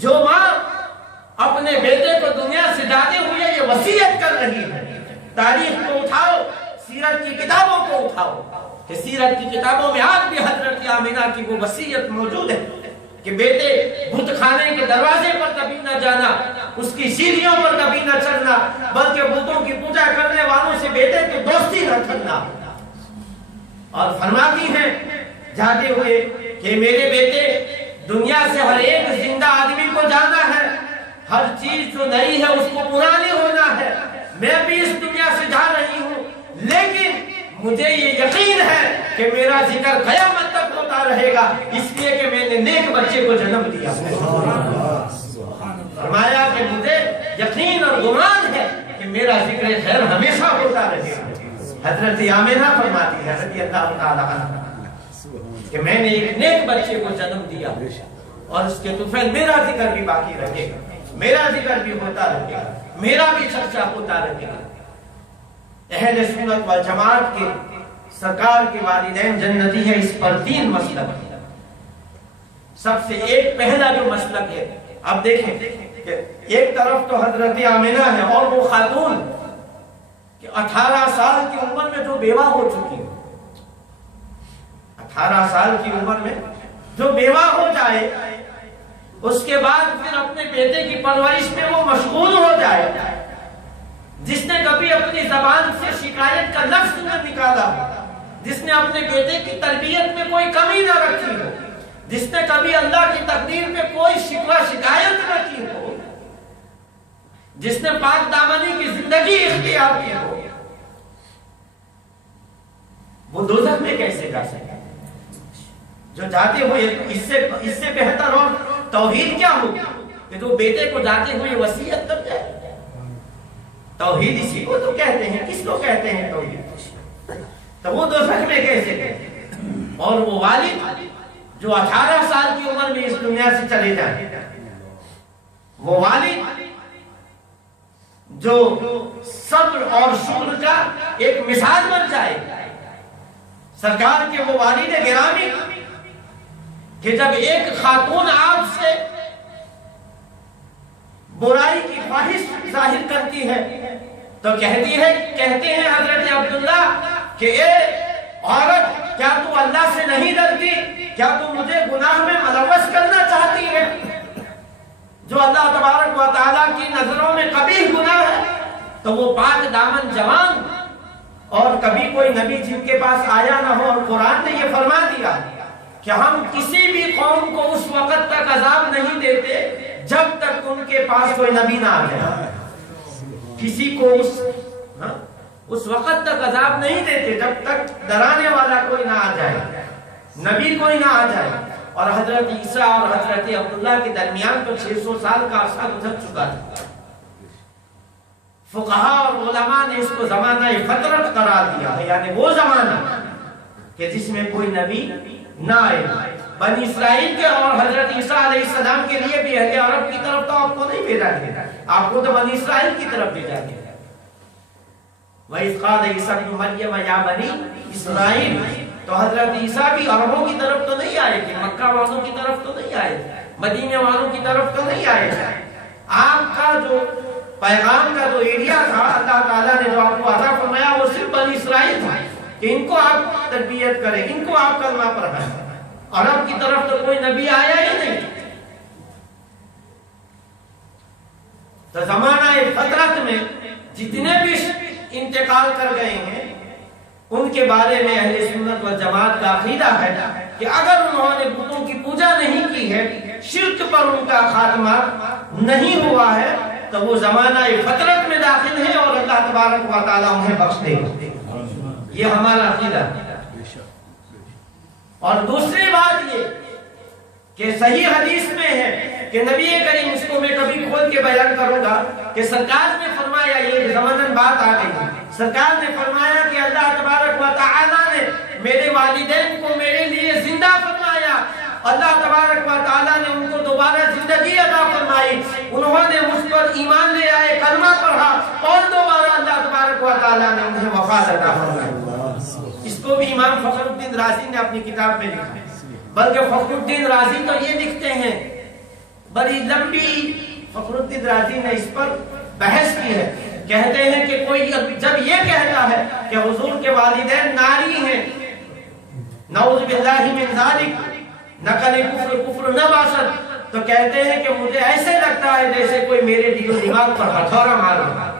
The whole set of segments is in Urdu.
جو ماں اپنے بیٹے کو دنیا سے جاتے ہوئے یہ وصیت کر رہی ہے، تاریخ کو اٹھاؤ، سیرت کی کتابوں کو اٹھاؤ کہ سیرت کی کتابوں میں آج بھی حضرت آمینہ کی وہ وصیت موجود ہے کہ بیٹے بت خانے کے دروازے پر کبھی نہ جانا، اس کی سیڑھیوں پر کبھی نہ چڑھنا، بلکہ بتوں کی پوجا کرنے والوں سے بیٹے کی دوستی نہ کرنا۔ اور فرماتی ہیں جاتے ہوئے کہ میرے بیٹے دنیا سے ہر ایک زندہ آدمی کو جانا ہے، ہر چیز جو نئی ہے اس کو پرانی ہونا ہے، میں بھی اس دنیا سے جا رہی ہوں، لیکن مجھے یہ یقین ہے کہ میرا ذکر قیامت تک ہوتا رہے گا، اس لیے کہ میں نے نیک بچے کو جنم دیا۔ فرمایا کہ مجھے یقین اور گمان ہے کہ میرا ذکر خیر ہمیشہ ہوتا رہے گا۔ حضرت آمینہ فرماتی ہے رضی اللہ تعالیٰ عنہ کہ میں نے ایک نیک بچے کو جنم دیا اور اس کے طفیل میرا ذکر بھی باقی رہے گا، میرا ذکر بھی ہوتا رہے گا، میرا بھی چرچا ہوتا رہے گا۔ اہل سنت والجماعت کے سرکار کے والدین جنتی ہے، اس پر 3 مسلک ہے۔ سب سے ایک پہلا جو مسلک ہے، اب دیکھیں کہ ایک طرف تو حضرت آمینہ ہے اور وہ خاتون کہ 18 سال کی عمر میں جو بیوہ ہو چکی ہے، 18 سال کی عمر میں جو بیوہ ہو جائے، اس کے بعد پھر اپنے بیٹے کی پرورش میں وہ مشغول ہو جائے، جس نے کبھی اپنی زبان سے شکایت کا لفظ نہ نکالا، جس نے اپنے بیٹے کی تربیت میں کوئی کمی نہ رکھی ہو، جس نے کبھی اللہ کی تقدیر میں کوئی شکوہ شکایت نہ کی ہو، جس نے پاک دامنی کی زندگی اختیار کی ہو، وہ دوزخ میں کیسے جا سکے؟ جو جاتے ہوئے اس سے بہتر اور توحید کیا ہوگی کہ جو بیٹے کو جاتے ہوئے وصیت کر جائے۔ توحید اسی کو تو کہتے ہیں، کس کو کہتے ہیں توحید؟ تو وہ دوزخ میں کیسے گئے؟ اور وہ والد جو 18 سال کی عمر میں اس دنیا سے چلے جائیں، وہ والد جو صبر اور شکر کا ایک مثال بن جائے۔ سرکار کے وہ والد گرامی کہ جب ایک خاتون آپ سے برائی کی خواہش ظاہر کرتی ہے تو کہتے ہیں حضرت عبداللہ کہ اے عورت، کیا تو اللہ سے نہیں ڈرتی؟ کیا تو مجھے گناہ میں ملوث کرنا چاہتی ہے؟ جو اللہ تبارک و تعالیٰ کی نظروں میں قبیح گناہ ہے، تو وہ پاک دامن جوان اور کبھی کوئی نبی جن کے پاس آیا نہ ہو، اور قرآن نے یہ فرما دیا کہ ہم کسی بھی قوم کو اس وقت تک عذاب نہیں دیتے جب تک ان کے پاس کوئی نبی نہ آ جائے۔ کسی کو اس وقت تک عذاب نہیں دیتے جب تک ڈرانے والا کوئی نہ آ جائے، نبی کوئی نہ آ جائے۔ اور حضرت عیسیٰ اور حضرت عبداللہ کے درمیان تو 600 سال کا عرصہ گزر چکا تھا۔ فقہا اور علماء نے اس کو زمانہ فترت قرار دیا ہے، یعنی وہ زمانہ کہ جس میں کوئی نبی نہ آئے۔ بنی اسرائیل کے اور حضرت عیسیٰ علیہ السلام کے لیے بھی اہل عرب کی طرف تو آپ کو نہیں بھیجا گیا، آپ کو تو بنی اسرائیل کی طرف بھیجا گیا۔ وَإِذْ قَالَ عِيسَىٰ ابْنُ مَرْيَمَ يَا بَنِي اسرائیل، تو حضرت عیسیٰ بھی عربوں کی طرف تو نہیں آئے تھے، مکہ والوں کی طرف تو نہیں آئے تھے، مدینے والوں کی طرف تو نہیں آئے تھے۔ آپ کا جو پیغام کا جو ایریا تھا، اللہ تعالیٰ نے جو آپ کو عطا فرمایا وہ صرف بنی اسرائیل تھا کہ ان کو آپ تربیت کریں، ان کو آپ کلمہ پڑھائیں۔ عرب کی طرف تو کوئی نبی آیا ہی نہیں۔ تو زمانہ فترت میں جتنے بھی انتقال کر گئے ہیں ان کے بارے میں اہل سنت و جماعت کا عقیدہ ہے کہ اگر انہوں نے بتوں کی پوجا نہیں کی ہے، شرک پر ان کا خاتمہ نہیں ہوا ہے، تو وہ زمانہ فترت میں داخل ہے اور اللہ تبارک و تعالیٰ انہیں بخش دے گا۔ یہ ہمارا عقیدہ ہے۔ اور دوسری بات یہ کہ صحیح حدیث میں ہے کہ نبی کریم، اس کو میں کبھی کھول کے بیان کروں گا کہ سرکار نے فرمایا، یہ زماناً بات آ گئی، سرکار نے فرمایا کہ اللہ تبارک و تعالیٰ نے میرے والدین کو میرے لیے زندہ فرمایا، اللہ تبارک و تعالیٰ نے ان کو دوبارہ زندگی عطا فرمائی، انہوں نے مجھ پر ایمان لے آئے، کلمہ پڑھا، اور دوبارہ اللہ تبارک و تعالیٰ نے انہیں وفات عطا فرمائی۔ اس کو بھی امام فخر الدین رازی نے اپنی کتاب میں لکھا۔ بلکہ فخر الدین رازی تو یہ لکھتے ہیں، بڑی لمبی فخر الدین رازی نے اس پر بحث کی ہے، کہتے ہیں کہ کوئی جب یہ کہتا ہے کہ حضور کے والدین ناری ہیں، نعوذ باللہ من ذالک، نقل کفر نہ باشد، تو کہتے ہیں کہ مجھے ایسے لگتا ہے جیسے کوئی میرے دل و دماغ پر ہتھوڑا مار رہا ہے۔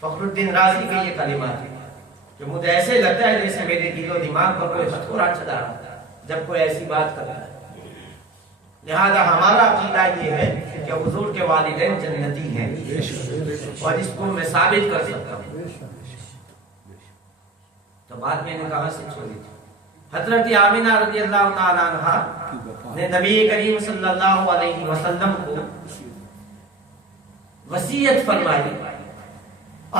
فخر الدین رازی کے یہ کلمات ہیں کہ مجھے ایسے لگتا ہے جیسے میرے دل و دماغ پر کوئی ہتھوڑا چلا رہا ہے جب کوئی ایسی بات کرتا ہے۔ لہذا ہمارا عقیدہ یہ ہے کہ حضور کے والدین جنتی ہیں، اور اس کو میں ثابت کر سکتا ہوں۔ تو بات میں نے کہاں سے چھوڑی تھی؟ حضرت آمینہ رضی اللہ تعالیٰ عنہ نے نبی کریم صلی اللہ علیہ وسلم کو وصیت فرمائی،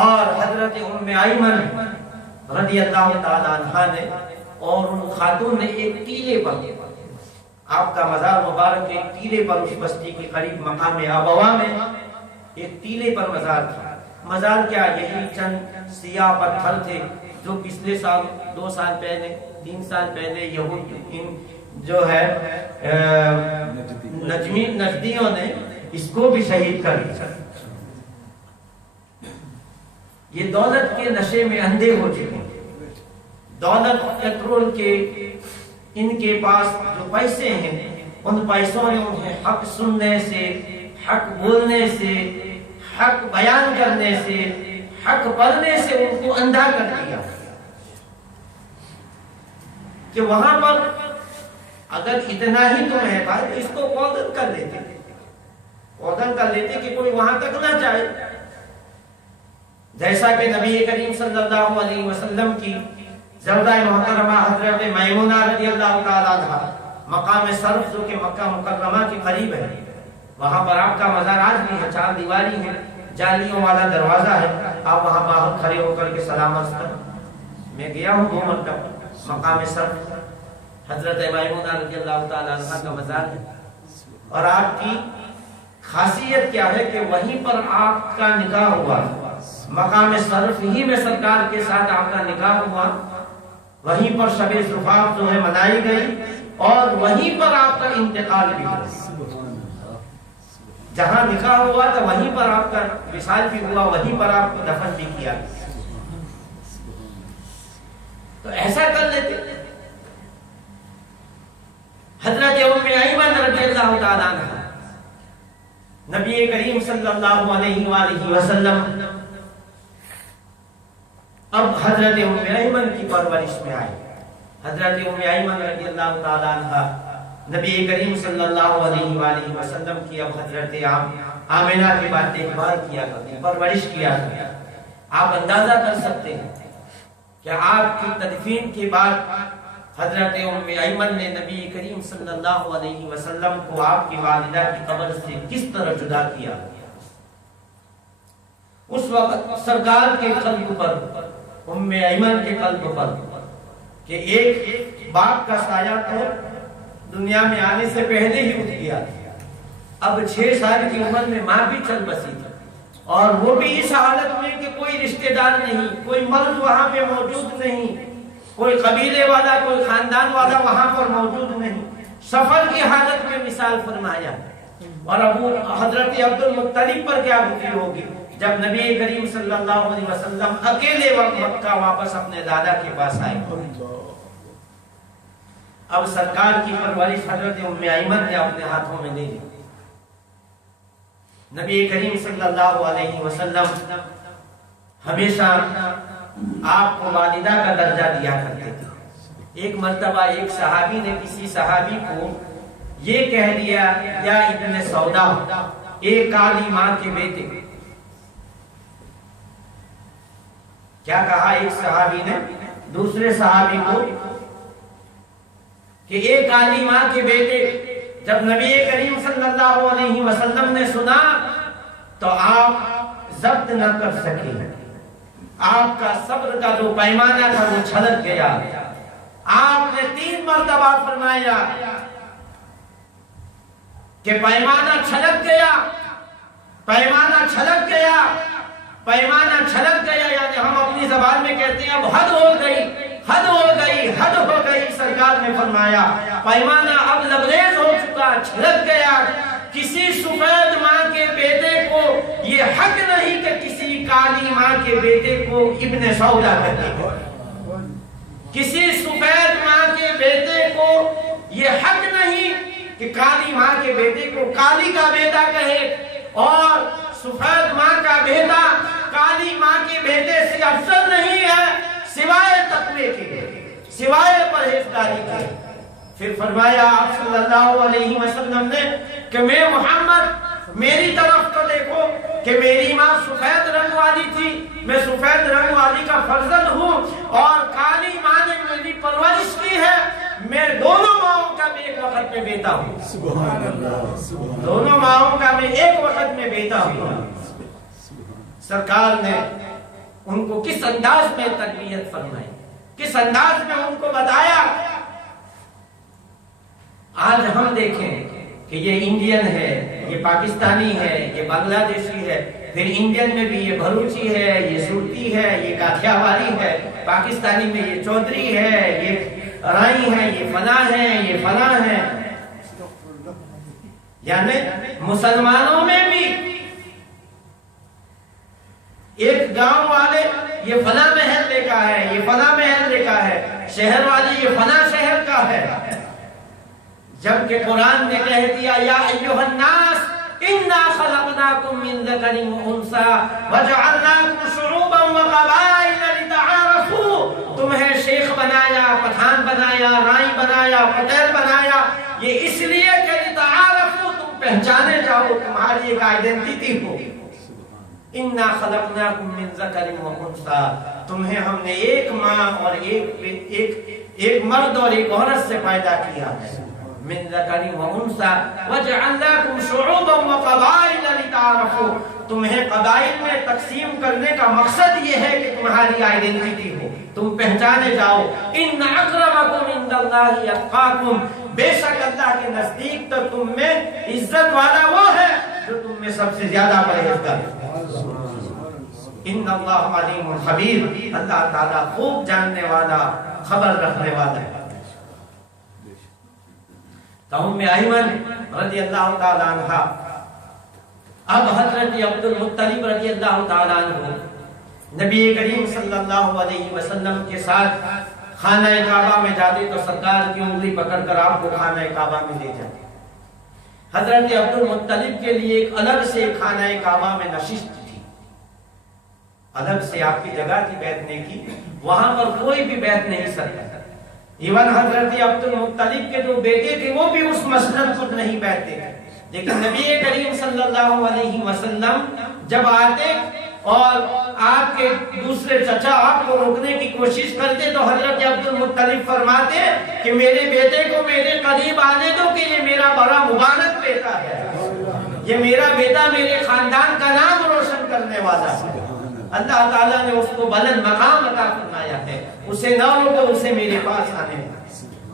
اور حضرت ام ایمن رضی اللہ تعالیٰ عنہ نے اور ان خاتون نے ایک ٹیلے پر، آپ کا مزار مبارک ایک ٹیلے پر اس بستی کے قریب مقام ابوا میں ایک ٹیلے پر مزار تھا۔ مزار کیا، یہی چند سیاہ پتھر تھے جو پچھلے سال 2 سال پہلے 3 سال پہلے یہود جو ہے نجدیوں نے اس کو بھی شہید کر دیا۔ یہ دولت کے نشے میں اندھے ہو چکے ہیں، دولت پیٹرول کے، ان کے پاس جو پیسے ہیں ان پیسوں نے انہیں حق سننے سے، حق بولنے سے، حق بیان کرنے سے، حق پڑھنے سے ان کو اندھا کر دیا کہ وہاں پر اگر اتنا ہی تو ہے بات تو اس کو کودن کر لیتے کہ کوئی وہاں تک نہ جائے، جیسا کہ نبی کریم صلی اللہ علیہ وسلم کی زوجہ محترمہ حضرت میمونہ رضی اللہ تعالیٰ عنہا مقام صرف جو کہ مکہ مکرمہ کے قریب ہے، وہاں پر آپ کا مزار آج بھی ہے، 4 دیواری ہے، جالیوں والا دروازہ ہے، آپ وہاں باہر کھڑے ہو کر کے سلام عرض کریں۔ میں گیا ہوں 2 مرتبہ مقام صرف، حضرت میمونہ رضی اللہ تعالیٰ عنہ کا مزار ہے، اور آپ کی خاصیت کیا ہے کہ وہیں پر آپ کا نکاح ہوا، مقام صرف ہی میں سرکار کے ساتھ آپ کا نکاح ہوا، وہیں پر شب زفاف جو ہے منائی گئی، اور وہیں پر آپ کا انتقال بھی ہوا، جہاں نکاح ہوا تو وہیں پر آپ کا وصال بھی ہوا، وہیں پر آپ کو دفن بھی کیا۔ تو ایسا کر لیتے۔ حضرت ام ایمن رضی اللہ تعالیٰ عنہ نبی کریم صلی اللہ علیہ وآلہ وسلم اب حضرت ام ایمن کی پرورش میں آئی۔ حضرت ام ایمن رضی اللہ تعالیٰ عنہ نبی کریم صلی اللہ علیہ وآلہ وسلم کی اب حضرت آمینہ کے بعد دیکھ بھال کیا کرتے، پرورش کیا کرتے۔ آپ اندازہ کر سکتے ہیں کہ آپ کی تدفین کے بعد حضرت ام ایمن نے نبی کریم صلی اللہ علیہ وسلم کو آپ کی والدہ کی قبر سے کس طرح جدا کیا۔ اس وقت سرکار کے قلب پر، ام ایمن کے قلب پر، کہ ایک باپ کا سایہ تو دنیا میں آنے سے پہلے ہی اٹھ گیا، اب 6 سال کی عمر میں ماں بھی چل بسی تھی، اور وہ بھی اس حالت میں کہ کوئی رشتہ دار نہیں، کوئی مرد وہاں پہ موجود نہیں، کوئی قبیلے والا، کوئی خاندان والا وہاں پر موجود نہیں، سفر کی حالت میں مثال فرمایا۔ اور ابو حضرت عبد المطلب پر کیا گزری ہوگی جب نبی کریم صلی اللہ علیہ وسلم اکیلے وقت مکہ واپس اپنے دادا کے پاس آئے۔ اب سرکار کی پرورش حضرت ام ایمن نے اپنے ہاتھوں میں لے لی۔ نبی کریم صلی اللہ علیہ وسلم ہمیشہ آپ کو والدہ کا درجہ دیا کرتے تھے۔ ایک مرتبہ ایک صحابی نے کسی صحابی کو یہ کہہ دیا، یا ابن سودا، ایک کالی ماں کے بیٹے۔ کیا کہا ایک صحابی نے دوسرے صحابی کو کہ ایک کالی ماں کے بیٹے۔ جب نبی کریم صلی اللہ علیہ وسلم نے سنا تو آپ ضبط نہ کر سکے، آپ کا صبر کا جو پیمانہ تھا وہ چھلک گیا۔ آپ نے 3 مرتبہ فرمایا کہ پیمانہ چھلک گیا، پیمانہ چھلک گیا، پیمانہ چھلک گیا، یعنی ہم اپنی زبان میں کہتے ہیں اب حد ہو گئی، حد ہو گئی سرکار نے فرمایا پیمانہ اب لبریز ہو چکا، چھلک گیا۔ کسی سفید ماں کے بیٹے کو یہ حق نہیں کہ کسی کالی ماں کے بیٹے کو ابن سودا کہتے ہو۔ کسی سفید ماں کے بیٹے کو یہ حق نہیں کہ کالی ماں کے بیٹے کو کالی کا بیٹا کہے، اور سفید ماں کا بیٹا کالی ماں کے بیٹے سے افضل نہیں ہے سوائے تقوی کے، سوائے پرہیزگاری کے۔ پھر فرمایا آپ صلی اللہ علیہ وسلم نے کہ میں محمد میری طرف تو دیکھو کہ میری ماں سفید رنگ والی تھی، میں سفید رنگ والی کا فرزند ہوں، اور کالی ماں نے میری پرورش کی ہے، میں دونوں ماؤں کا میں ایک وقت میں بیٹا ہوں، سبحان اللہ، دونوں ماؤں کا میں ایک وقت میں بیٹا ہوں۔ سرکار نے ان کو کس انداز میں تربیت فرمائی، کس انداز میں ان کو بتایا۔ آج ہم دیکھیں کہ یہ انڈین ہے، یہ پاکستانی ہے، یہ بنگلہ دیشی ہے، پھر انڈین میں بھی یہ بھروچی ہے، یہ سورتی ہے، یہ کاٹھیا والی ہے، پاکستانی میں یہ چودھری ہے، یہ رائی ہے، یہ فلاں ہے، یہ فلاں ہے۔ یعنی مسلمانوں میں بھی ایک گاؤں والے یہ فلاں محلے کا ہے، یہ فلاں محلے کا ہے، شہر والے یہ فلاں شہر کا ہے، جبکہ قرآن نے کہہ دیا یا ایھا الناس انا خلقناکم من ذکر و انثی وجعلناکم شعوبا وقبائل لتعارفوا، تمہیں شیخ بنایا، پٹھان بنایا، رائی بنایا، پٹیل بنایا، یہ اس لیے کہ لتعارفوا، تم پہچانے جاؤ، تمہاری ایک آئیڈینٹی ہو۔ انا خلقناکم من ذکر و انثی، تمہیں ہم نے ایک ماں اور ایک مرد اور ایک عورت سے پیدا کیا ہے، من ذکر و انثی وجعلناکم شعوبا وقبائل لتعارفوا، تمہیں قبائل میں تقسیم کرنے کا مقصد یہ ہے کہ تمہاری آئیڈینٹی ہو، تم پہچانے جاؤ۔ ان اکرمکم عند اللہ اتقاکم، بے شک اللہ کے نزدیک تو تم میں عزت والا وہ ہے جو تم میں سب سے زیادہ پرہیزگار ہے۔ ان اللہ علیم خبیر، اللہ تعالیٰ خوب جاننے والا، خبر رکھنے والا ہے۔ تو ام ایمن رضی اللہ تعالیٰ عنہ اب حضرت عبد المطلب رضی اللہ تعالیٰ عنہ نبی کریم صلی اللہ علیہ وسلم کے ساتھ خانہ کعبہ میں جاتے تو سرکار کی انگلی پکڑ کر آپ کو خانہ کعبہ میں لے جاتے۔ حضرت عبد المطلب کے لیے ایک الگ سے خانہ کعبہ میں نشست تھی، الگ سے آپ کی جگہ تھی بیٹھنے کی، وہاں پر کوئی بھی بیٹھ نہیں سکتا۔ ایون حضرت عبد المطلب کے جو بیٹے تھے وہ بھی اس مسجد پر نہیں بیٹھتے تھے، لیکن نبی کریم صلی اللہ علیہ وسلم جب آتے اور آپ کے دوسرے چچا آپ کو روکنے کی کوشش کرتے تو حضرت عبد المطلب فرماتے کہ میرے بیٹے کو میرے قریب آنے دو کہ یہ میرا بڑا مبارک بیٹا ہے، یہ میرا بیٹا میرے خاندان کا نام روشن کرنے والا ہے۔ اللہ تعالیٰ نے اس کو بلند مقام عطا فرمایا ہے، اسے نہ روکو، اسے میرے پاس آنے دو۔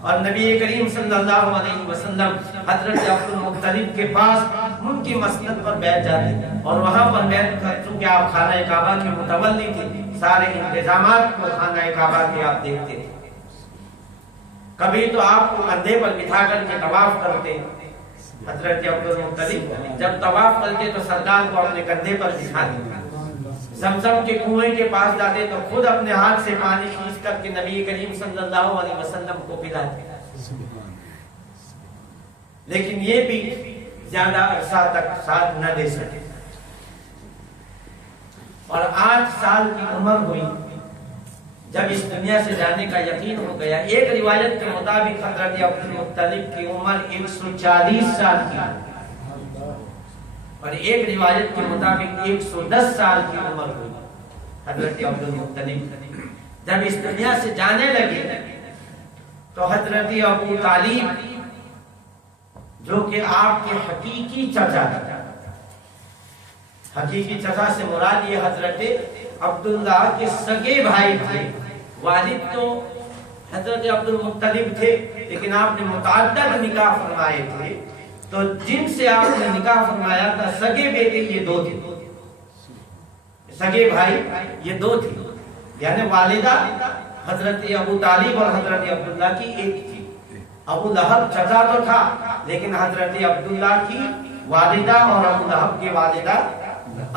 اور نبی کریم صلی اللہ علیہ وسلم حضرت عبد المطلب کے پاس ان کی مسجد پر بیٹھ جاتے اور وہاں پر بیٹھ کر، چونکہ آپ خانہ کعبہ کے متولی تھے، سارے انتظامات کو خانہ کعبہ کے آپ دیکھتے تھے۔ کبھی تو آپ کو کندھے پر بٹھا کر کے طواف کرتے، حضرت عبد المطلب جب طواف کرتے تو سرکار کو اپنے کندھے پر بٹھا دیتے، زمزم کے کنویں کے پاس جاتے تو خود اپنے ہاتھ سے پانی کھینچ کر کے نبی کریم صلی اللہ علیہ وسلم کو پلاتے، لیکن یہ بھی زیادہ عرصہ تک ساتھ نہ دے سکے۔ اور 8 سال کی عمر ہوئی جب اس دنیا سے جانے کا یقین ہو گیا۔ ایک روایت کے مطابق حضرت عبد المطلب کی عمر 140 سال کی اور ایک روایت کے مطابق 110 سال کی عمر ہوئی۔ حضرت عبد المطلب جب اس دنیا سے جانے لگے تو حضرت ابو طالب جو کہ آپ کے حقیقی چچا تھے، حقیقی چچا سے مراد یہ حضرت عبداللہ کے سگے بھائی تھے۔ والد تو حضرت عبد المطلب تھے لیکن آپ نے متعدد نکاح فرمائے تھے، تو جن سے آپ نے نکاح فرمایا تھا سگے بیٹے یہ 2 تھے، سگے بھائی یہ 2 تھے، یعنی والدہ حضرت ابو طالب اور حضرت عبداللہ کی ایک تھی. ابو لہب چچا تو تھا لیکن حضرت عبداللہ کی والدہ اور ابو لہب کی والدہ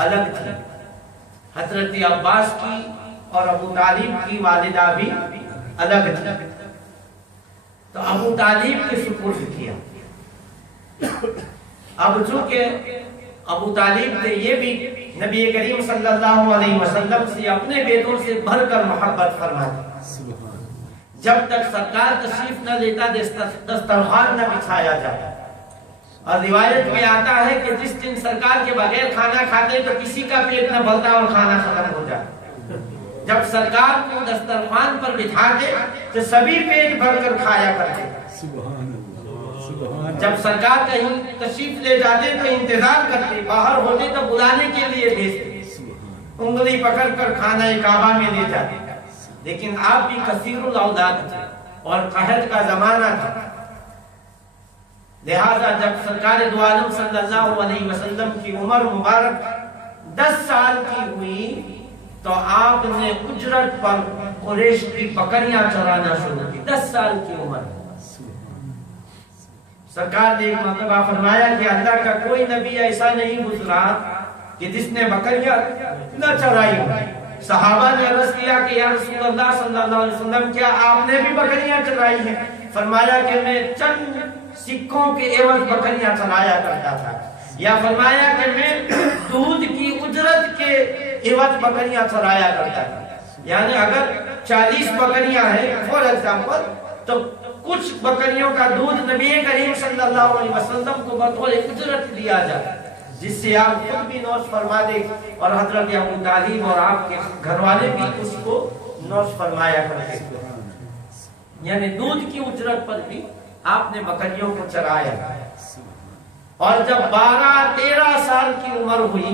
الگ تھی. حضرت عباس کی اور ابو طالب کی والدہ بھی الگ تھی. تو ابو طالب کے سپرد کیا. اب چونکہ ابو طالب نے یہ بھی نبی کریم صلی اللہ علیہ وسلم سے اپنے بیٹوں سے بھر کر محبت فرمائی. جب تک سرکار تشریف نہ لیتا دسترخوان نہ بچھایا جاتا. اور روایت میں آتا ہے کہ جس دن سرکار کے بغیر کھانا کھاتے تو کسی کا پیٹ نہ بھرتا اور کھانا ختم ہو جاتا. جب سرکار کو دسترخوان پر بٹھاتے تو سبھی پیٹ بھر کر کھایا کرتے. جب سرکار کہیں تشریف لے جاتے تو انتظار کرتے, باہر ہوتے تو بلانے کے لیے بھیجتے, انگلی پکڑ کر خانہ کعبہ میں لے جاتے. لیکن آپ بھی کثیر الاولاد تھے اور قحط کا زمانہ تھا, لہذا جب سرکار دو عالم صلی اللہ علیہ وسلم کی عمر مبارک 10 سال کی ہوئی تو آپ نے اجرت پر قریش کی بکریاں چرانا شروع کی. 10 سال کی عمر. سرکار نے ایک مرتبہ فرمایا کہ اللہ کا کوئی نبی ایسا نہیں گزرا کہ جس نے بکریاں نہ چرائی ہو. صحابہ نے عرض کیا کہ یا رسول اللہ صلی اللہ علیہ وسلم کیا آپ نے بھی بکریاں چرائی ہیں؟ فرمایا کہ میں چند سکوں کے عوض بکریاں چرایا کرتا تھا. یا فرمایا کہ میں دودھ کی اجرت کے عوض بکریاں چرایا کرتا تھا. یعنی اگر 40 بکریاں ہیں فور ایگزامپل تو کچھ بکریوں کا دودھ نبی کریم صلی اللہ علیہ وسلم کو بطور اجرت دیا جاتا جس سے آپ خود بھی نوش فرما دیں اور حضرت ابو طالب اور آپ کے گھر والے بھی اس کو نوش فرمایا کرتے. یعنی دودھ کی اجرت پر بھی آپ نے بکریوں کو چرایا. اور جب 12-13 سال کی عمر ہوئی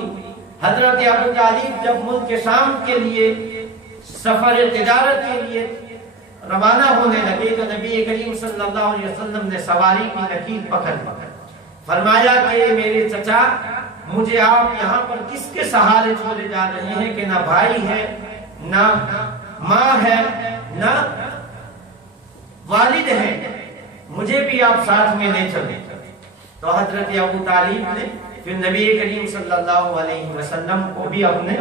حضرت ابو طالب جب ملک شام کے لیے سفر تجارت کے لیے روانہ ہونے لگے تو نبی کریم صلی اللہ علیہ وسلم نے سواری کی لکیر پکڑ فرمایا کہ میرے چچا مجھے آپ یہاں پر کس کے سہارے چھوڑے جا رہے ہیں کہ نہ بھائی ہے نہ ماں ہے نہ والد ہے, مجھے بھی آپ ساتھ میں لے چلیں. تو حضرت ابو طالب نے پھر نبی کریم صلی اللہ علیہ وسلم کو بھی اپنے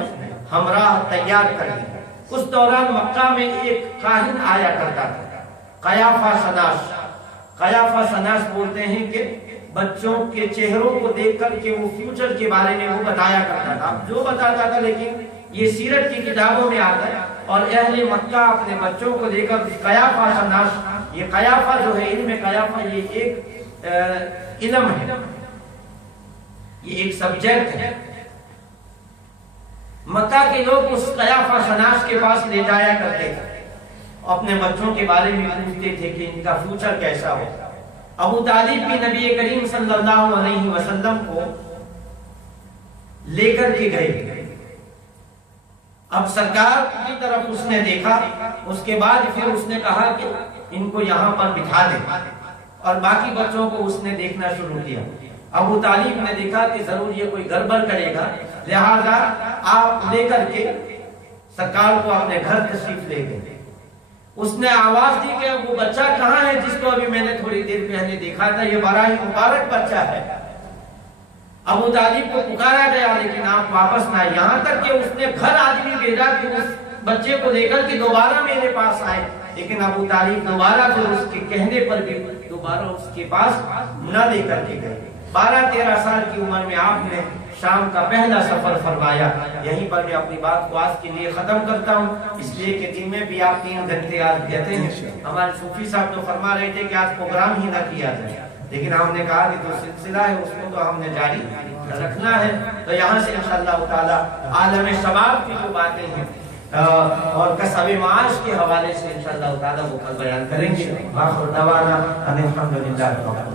ہمراہ تیار کر دیا. اس دوران مکہ میں ایک کاہن آیا کرتا تھا, قیافہ شناس. قیافہ شناس بولتے ہیں کہ بچوں کے چہروں کو دیکھ کر کے وہ فیوچر کے بارے میں وہ بتایا کرتا تھا, جو بتاتا تھا, لیکن یہ سیرت کی کتابوں میں آتا ہے. اور اہل مکہ اپنے بچوں کو دیکھ کر قیافہ شناس, یہ قیافہ جو ہے علم قیافہ یہ ایک علم ہے, یہ ایک سبجیکٹ ہے. مکہ کے لوگ اس قیافہ شناس کے پاس لے جایا کرتے تھے, اپنے بچوں کے بارے میں پوچھتے تھے کہ ان کا فیوچر کیسا ہو. ابو طالب بھی نبی کریم صلی اللہ علیہ وسلم کو لے کر کے گئے. اب سرکار کی طرف اس نے دیکھا, اس کے بعد پھر اس نے کہا کہ ان کو یہاں پر بٹھا دے, اور باقی بچوں کو اس نے دیکھنا شروع کیا. ابو طالب نے دیکھا کہ ضرور یہ کوئی گڑبڑ کرے گا, لہذا آپ لے کر کے سرکار کو اپنے گھر تشریف لے گئے. اس نے آواز دی کہ وہ بچہ کہاں ہے جس کو ابھی میں نے تھوڑی دیر پہلے دیکھا تھا, یہ بڑا ہی مبارک بچہ ہے. ابو طالب کو پکارا گیا لیکن آپ واپس نہ آئے, یہاں تک کہ اس نے گھر آدمی بھیجا کہ اس بچے کو لے کر کے دوبارہ میرے پاس آئے. لیکن ابو طالب دوبارہ پھر اس کے کہنے پر بھی دوبارہ اس کے پاس نہ لے کر کے گئے. 12-13 سال کی عمر میں آپ نے شام کا پہلا سفر فرمایا. یہیں پر میں اپنی بات کو آج کے لیے ختم کرتا ہوں, اس لیے کہ دن میں بھی آپ 3 گھنٹے آج دیتے ہیں. ہمارے صوفی صاحب تو فرما رہے تھے کہ آج پروگرام ہی نہ کیا جائے, لیکن ہم نے کہا کہ جو سلسلہ ہے اس کو تو ہم نے جاری رکھنا ہے. تو یہاں سے انشاءاللہ تعالی عالم شباب کی جو باتیں ہیں اور کسب معاش کے حوالے سے انشاءاللہ تعالی وہ کل بیان کریں گے. آخر دعوانا ان الحمدللہ.